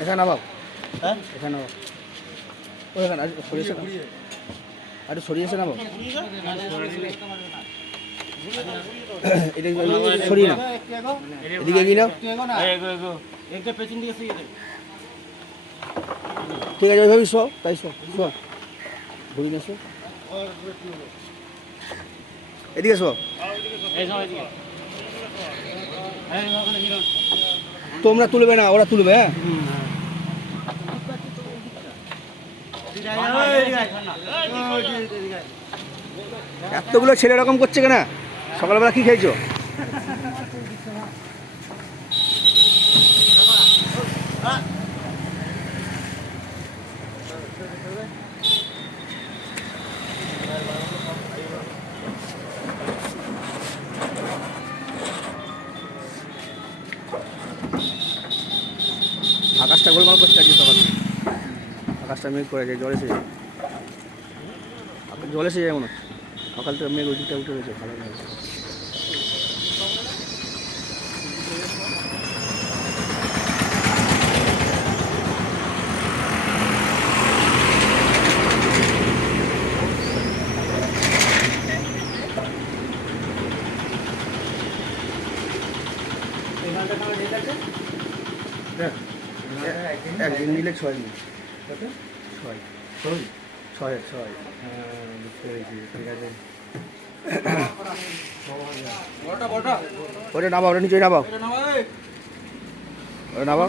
এখানে নামাও। হ্যাঁ? এখানে নামাও। ও এখানে আর সরিয়েছে না? আর সরিয়েছে নামাও। এটা সরিয়ে না এদিকে এগিয়ে নাও। একটা পেছন দিকে শুয়ে দেবে ঠিক আছে ওইভাবেই শো তাই শো শো ঘুরি না শো এদিকে শো তোমরা তুলবে না ওরা তুলবে হ্যাঁ এতগুলো ছেলে এরকম করছে কেন সকালবেলা কি খেয়েছো আকাশটা গোলমাল করছে আজকে সকাল আকাশটা মেঘ করে যায় জল এসে যায় জল এসে যায় মনে হচ্ছে। সকাল থেকে মেঘ ওইদিকটা উঠে রয়েছে ভালো লাগছে দেখ, এ- একদিন নিলে ছয় দিন। ছয়? ছয় ছয়। ওটা নামাও ওটা নিচে নামাও। ওটা নামাও।